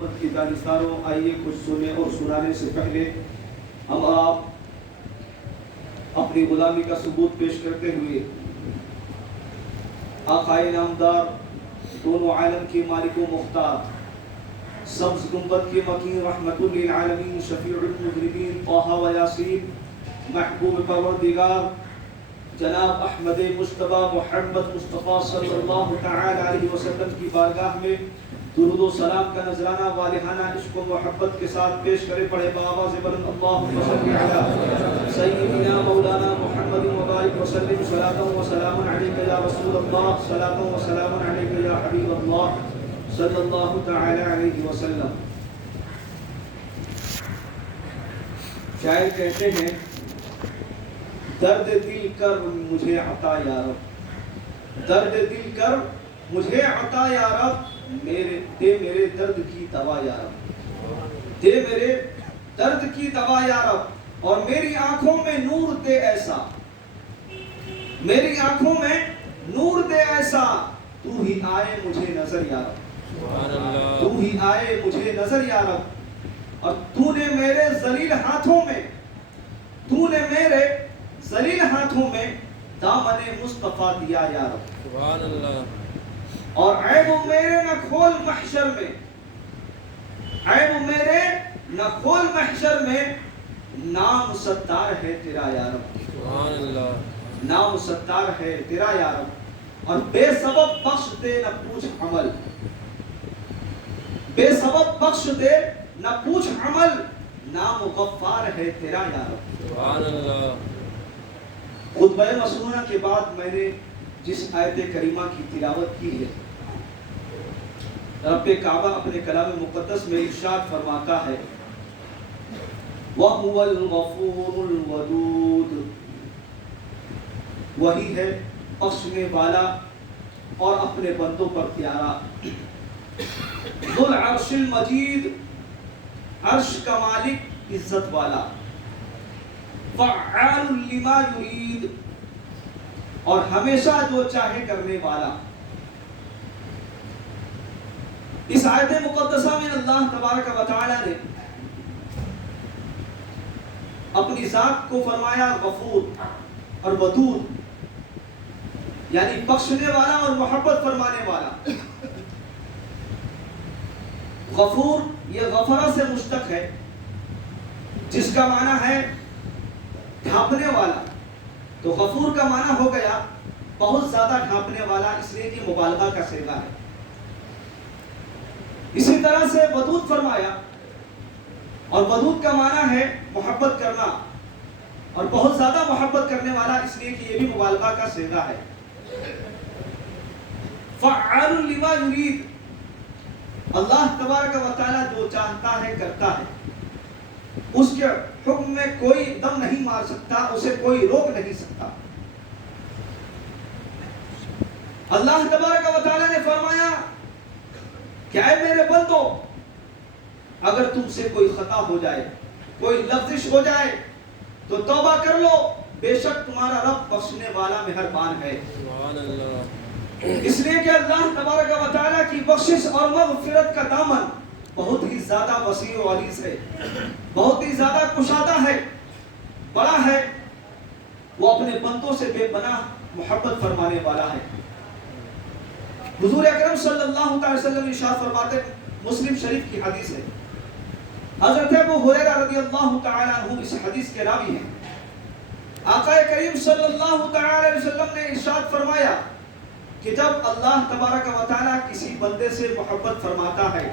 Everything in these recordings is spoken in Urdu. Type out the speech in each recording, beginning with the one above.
کی دانستانوں، آئیے کچھ سننے اور سنانے سے پہلے ہم آپ اپنی غلامی کا ثبوت پیش کرتے ہوئے آقائے نامدار، دونوں عالم کے مالک و مختار، سبز گنبد کے مکین، رحمت للعالمین، شفیع المذنبین، طٰہٰ و یاسین، محبوب پروردگار جناب احمد مجتبیٰ محمد مصطفیٰ صلی اللہ تعالی علیہ وسلم کی بارگاہ میں درود و سلام کا نذرانہ والہانہ عشق و محبت کے ساتھ پیش کرے پڑھے بآواز بلند اللہم صلی علی سیدنا مولانا محمد مبارک وسلم صلاۃ و سلام علیک یا رسول اللہ، صلاۃ و سلام علیک یا حبیب اللہ صلی اللہ تعالی علیہ وسلم۔ شاعر کہتے ہیں درد دل کر مجھے عطا یا رب، درد دل کر مجھے عطا یا رب، دے میرے درد کی دوا یا رب، دے میرے درد کی دوا یا رب، اور میری آنکھوں میں نور دے ایسا، میری آنکھوں میں نور دے ایسا، تو ہی آئے مجھے نظر یا رب، تو ہی آئے مجھے نظر یا رب، اور تو نے میرے ذلیل ہاتھوں میں، تو نے میرے ذلیل ہاتھوں میں دامن مصطفیٰ دیا یا رب، سبحان اللہ، اور عیب میرے نہ کھول محشر میں، عیب میرے نہ کھول محشر میں، نام ستار ہے تیرا یا رب، سبحان اللہ، نام ستار ہے تیرا یا رب، اور بے سبب بخش دے نہ پوچھ عمل، بے سبب بخش دے نہ پوچھ عمل، نام غفار ہے تیرا یا رب، سبحان اللہ۔ خطبہ مسنونہ کے بعد میں نے جس آیت کریمہ کی تلاوت کی ہے، رب کعبہ اپنے کلام مقدس میں ارشاد فرماتا ہے وَهُوَ الْغَفُورُ الْوَدُودُ، وہی ہے بخشنے والا اور اپنے بندوں پر پیارا، ذو العرش المجید، عرش کا مالک عزت والا، فعال لما یرید، اور ہمیشہ جو چاہے کرنے والا۔ اس آیت مقدسہ میں اللہ تبارک و تعالی نے اپنی ذات کو فرمایا غفور اور ودود، یعنی بخشنے والا اور محبت فرمانے والا۔ غفور یہ غفرہ سے مشتق ہے، جس کا معنی ہے ڈھانپنے والا، تو غفور کا معنی ہو گیا بہت زیادہ ڈھانپنے والا، اس لیے کہ مبالغہ کا صیغہ ہے۔ اسی طرح سے ودود فرمایا، اور ودود کا معنی ہے محبت کرنا، اور بہت زیادہ محبت کرنے والا، اس لیے کہ یہ بھی مبالغہ کا صیغہ ہے۔ فعال لما یرید، اللہ تبارک و تعالی جو چاہتا ہے کرتا ہے، اس کے حکم میں کوئی دم نہیں مار سکتا، اسے کوئی روک نہیں سکتا۔ اللہ تبارک و تعالی نے فرمایا کہ اے میرے بندو، اگر تم سے کوئی خطا ہو جائے، کوئی لغزش ہو جائے تو توبہ کر لو، بے شک تمہارا رب بخشنے والا مہربان ہے۔ سبحان اللہ۔ اس لیے کہ اللہ تبارک و تعالی کی بخشش اور مغفرت کا دامن بہت ہی زیادہ وسیع و عریض ہے، بہت ہی زیادہ کشادہ ہے، بڑا ہے، وہ اپنے بندوں سے بے پناہ محبت فرمانے والا ہے۔ حضور اکرم صلی اللہ تعالی وسلم ارشاد فرماتے، مسلم شریف کی حدیث ہے، حضرت ابو ہریرہ رضی اللہ تعالی عنہ اس حدیث کے راوی ہیں، آقا کریم صلی اللہ تعالی علیہ وسلم نے ارشاد فرمایا کہ جب اللہ تبارک و تعالی کسی بندے سے محبت فرماتا ہے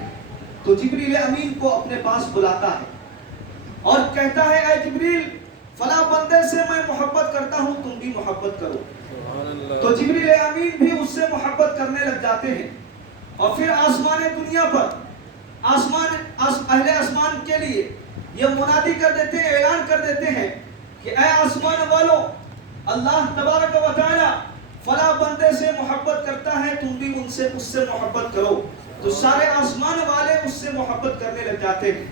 تو جبریل امین کو اپنے پاس بلاتا ہے اور کہتا ہے اے جبریل، فلاں بندے سے میں محبت کرتا ہوں، تم بھی محبت کرو۔ تو جبریل امین بھی اس سے محبت کرنے لگ جاتے ہیں، اور پھر آسمان دنیا پر اہل آسمان کے لیے یہ منادی کر دیتے ہیں، اعلان کر دیتے ہیں کہ اے آسمان والو، اللہ تبارک و تعالی فلاں بندے سے محبت کرتا ہے، تم بھی اس سے محبت کرو۔ تو سارے آسمان والے اس سے محبت کرنے لگ جاتے ہیں،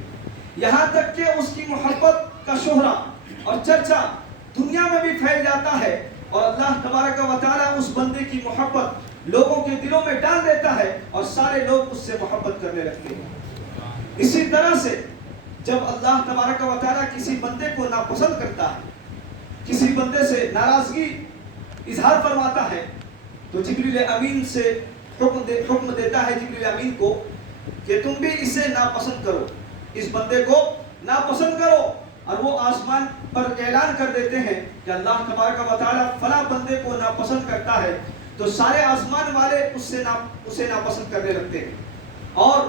یہاں تک کہ اس کی محبت کا شہرہ اور چرچا دنیا میں بھی پھیل جاتا ہے، اور اللہ تبارک و تعالی اس بندے کی محبت لوگوں کے دلوں میں ڈال دیتا ہے، اور سارے لوگ اس سے محبت کرنے لگتے ہیں۔ اسی طرح سے جب اللہ تبارک و تعالیٰ کسی بندے کو ناپسند کرتا ہے، کسی بندے سے ناراضگی اظہار فرماتا ہے، تو جبریل امین سے حکم دیتا ہے جبریل امین کو کہ تم بھی اسے ناپسند کرو، اس بندے کو ناپسند کرو، اور وہ آسمان پر اعلان کر دیتے ہیں کہ اللہ تبارک و تعالیٰ فلاں بندے کو ناپسند کرتا ہے، تو سارے آسمان والے اسے ناپسند کرنے لگتے ہیں اور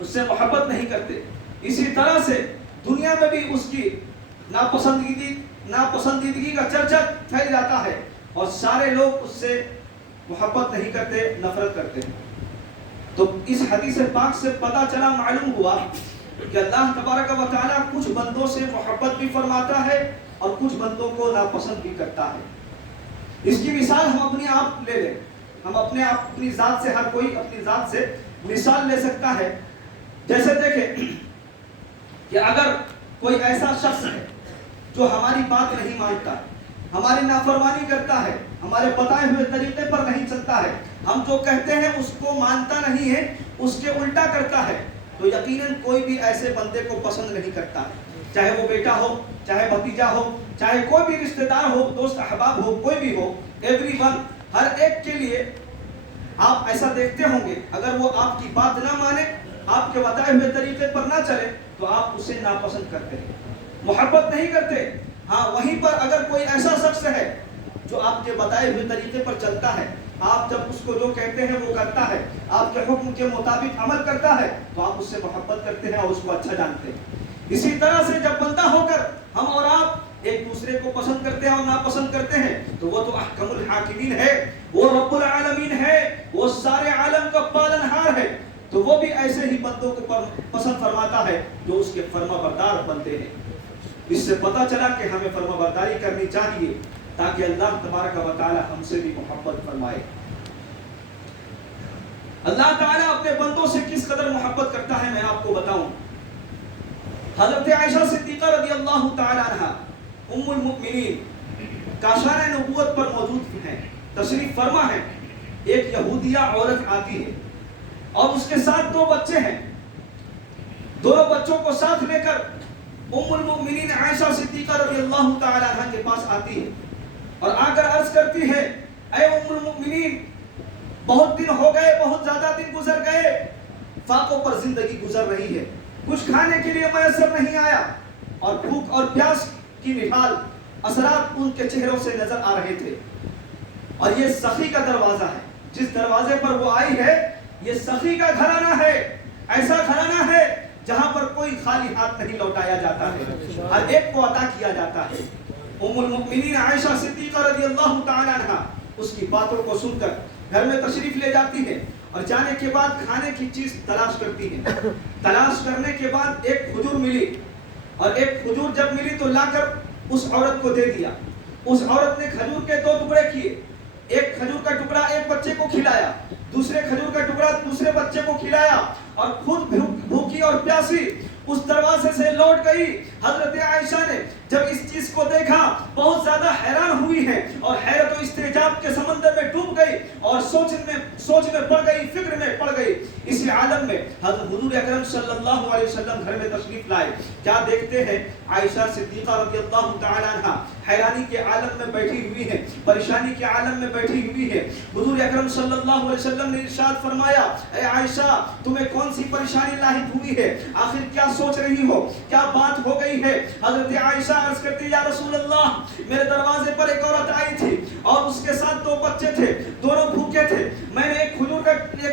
اس سے محبت نہیں کرتے۔ اسی طرح سے دنیا میں بھی اس کی ناپسندیدگی کا چرچا پھیل جاتا ہے اور سارے لوگ اس سے محبت نہیں کرتے، نفرت کرتے ہیں۔ تو اس حدیث پاک سے پتہ چلا، معلوم ہوا کہ اللہ تبارک و تعالیٰ کچھ بندوں سے محبت بھی فرماتا ہے اور کچھ بندوں کو ناپسند بھی کرتا ہے۔ اس کی مثال ہم اپنے آپ لے لیں، ہم اپنی ذات سے، ہر کوئی اپنی ذات سے مثال لے سکتا ہے۔ جیسے دیکھیں کہ اگر کوئی ایسا شخص ہے جو ہماری بات نہیں مانتا، ہماری نافرمانی کرتا ہے، ہمارے بتائے ہوئے طریقے پر نہیں چلتا ہے، ہم جو کہتے ہیں اس کو مانتا نہیں ہے، اس کے الٹا کرتا ہے، تو یقیناً کوئی بھی ایسے بندے کو پسند نہیں کرتا، چاہے وہ بیٹا ہو، چاہے بھتیجا ہو، چاہے کوئی بھی رشتہ دار ہو، دوست احباب ہو، کوئی بھی ہو، ایوری ون، ہر ایک کے لیے آپ ایسا دیکھتے ہوں گے، اگر وہ آپ کی بات نہ مانے، آپ کے بتائے ہوئے طریقے پر نہ چلے، تو آپ اسے ناپسند کرتے ہیں، محبت نہیں کرتے۔ ہاں، وہیں پر اگر کوئی ایسا شخص ہے جو آپ کے بتائے ہوئے طریقے پر چلتا ہے، آپ جب اس کو جو کہتے ہیں وہ کرتا ہے، آپ کے حکم کے مطابق عمل کرتا ہے، تو آپ اس سے محبت کرتے ہیں اور اس کو اچھا جانتے ہیں۔ اسی طرح سے جب بندہ ہو کر ہم اور آپ ایک دوسرے کو پسند کرتے ہیں اور ناپسند کرتے ہیں، تو وہ تو احکم الحاکمین ہے، وہ رب العالمین ہے، وہ سارے عالم کا پالنہار ہے، تو وہ بھی ایسے ہی بندوں کو پسند فرماتا ہے جو اس کے فرما بردار بنتے ہیں۔ اس سے پتہ چلا کہ ہمیں فرما برداری کرنی چاہیے تاکہ اللہ تبارک و تعالی ہم سے بھی محبت فرمائے۔ اللہ تعالیٰ اپنے بندوں سے کس قدر محبت کرتا ہے میں آپ کو بتاؤں۔ حضرت عائشہ صدیقہ رضی اللہ تعالی عنہ ام المؤمنین کاشان نبوت پر موجود ہیں، تشریف فرما ہے، ایک یہودیہ عورت آتی ہے اور اس کے ساتھ 2 بچے ہیں، دونوں بچوں کو ساتھ لے کر ام المؤمنین عائشہ صدیقہ رضی اللہ تعالی عنہ کے پاس آتی ہے اور آ کر عرض کرتی ہے، اے ام المؤمنین، بہت دن ہو گئے، بہت زیادہ دن گزر گئے، فاقوں پر زندگی گزر رہی ہے، کچھ کھانے کے لیے میسر نہیں آیا اور بھوک اور پیاس کی نڈھال اثرات ان کے چہروں سے نظر آ رہے تھے، اور یہ سخی کا دروازہ ہے، جس دروازے پر وہ آئی ہے یہ سخی کا گھرانہ ہے، ایسا گھرانہ ہے جہاں پر کوئی خالی ہاتھ نہیں لوٹایا جاتا ہے، ہر ایک کو عطا کیا جاتا ہے۔ ام المؤمنین عائشہ صدیقہ رضی اللہ تعالی عنہ اس کی باتوں کو سن کر گھر میں تشریف لے جاتی ہے اور جانے کے بعد کھانے کی چیز تلاش کرتی ہے۔ تلاش کرنے کے بعد ایک کھجور ملی، اور ایک کھجور جب ملی تو لا کر اس عورت کو دے دیا۔ اس عورت نے کھجور کے 2 ٹکڑے کیے، ایک کھجور کا ٹکڑا ایک بچے کو کھلایا، دوسرے کھجور کا ٹکڑا دوسرے بچے کو کھلایا، اور خود بھوکی اور پیاسی اس دروازے سے لوٹ گئی۔ حضرت عائشہ نے جب اس چیز کو دیکھا بہت زیادہ حیران ہوئی ہے اور حیرت و استعجاب کے سمندر میں ڈوب گئی اور سوچ میں پڑ گئی، فکر میں پڑ گئی۔ اسی عالم میں حضرت حضور اکرم صلی اللہ علیہ وسلم گھر میں تشریف لائے، کیا دیکھتے ہیں عائشہ صدیقہ رضی اللہ تعالی عنہ حیرانی کے عالم میں بیٹھی ہوئی ہے، پریشانی کے عالم میں بیٹھی ہوئی ہے۔ حضور اکرم صلی اللہ علیہ وسلم نے ارشاد فرمایا، اے عائشہ، تمہیں کون سی پریشانی لاحق ہوئی ہے؟ آخر کیا سوچ رہی ہو؟ کیا بات ہو گئی ہے؟ حضرت عائشہ عرض کرتی، یا رسول اللہ، میرے دروازے پر ایک عورت آئی تھی اور اس کے ساتھ 2 بچے تھے، دونوں بھوکے تھے، میں نے ایک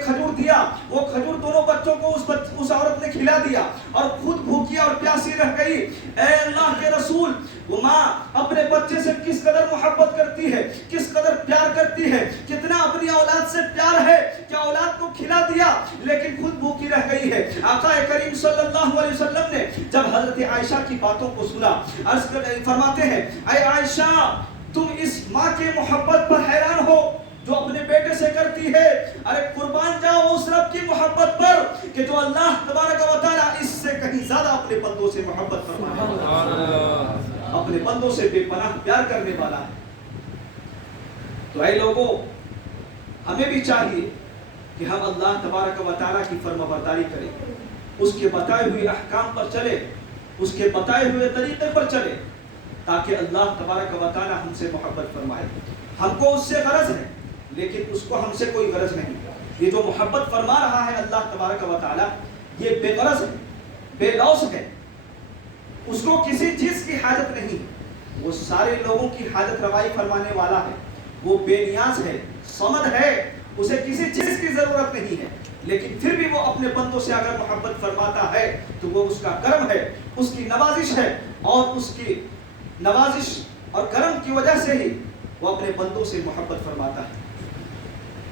کھجور دیا، وہ کھجور دونوں بچوں کو اس عورت نے کھلا دیا اور خود بھوکی اور پیاسی رہ گئی۔ اے اللہ کے رسول، وہ ماں اپنے بچے سے کس قدر محبت کرتی ہے، کس قدر پیار کرتی ہے، کتنا اپنی اولاد سے پیار ہے کہ اولاد کو کھلا دیا لیکن خود بھوکی رہ گئی ہے۔ آقا کریم صلی اللہ علیہ وسلم نے جب حضرت عائشہ کی باتوں کو سنا، فرماتے ہیں، اے عائشہ، تم اس ماں کے محبت پر حیران ہو جو اپنے بیٹے سے کرتی ہے، ارے قربان جاؤ اس رب کی محبت پر کہ جو اللہ تبارک و تعالی اس سے کہیں زیادہ اپنے بندوں سے محبت فرمانے والا، اپنے بندوں سے بے پناہ پیار کرنے والا ہے۔ تو اے لوگوں، ہمیں بھی چاہیے کہ ہم اللہ تبارک و تعالی کی فرما برداری کریں، اس کے بتائے ہوئے احکام پر چلے، اس کے بتائے ہوئے طریقے پر چلے، تاکہ اللہ تبارک و تعالی ہم سے محبت فرمائے۔ ہم کو اس سے غرض ہے لیکن اس کو ہم سے کوئی غرض نہیں۔ یہ جو محبت فرما رہا ہے اللہ تبارک و تعالی، یہ بے غرض ہے، بے لوث ہے، اس کو کسی چیز کی حاجت نہیں۔ وہ سارے لوگوں کی حاجت روائی فرمانے والا ہے، وہ بے نیاز ہے، صمد ہے، اسے کسی چیز کی ضرورت نہیں ہے، لیکن پھر بھی وہ اپنے بندوں سے اگر محبت فرماتا ہے تو وہ اس کا کرم ہے، اس کی نوازش ہے، اور اس کی نوازش اور کرم کی وجہ سے ہی وہ اپنے بندوں سے محبت فرماتا ہے۔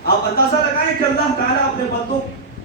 آپ اندازہ لگائیں کہ اللہ تعالیٰ اپنے بندوں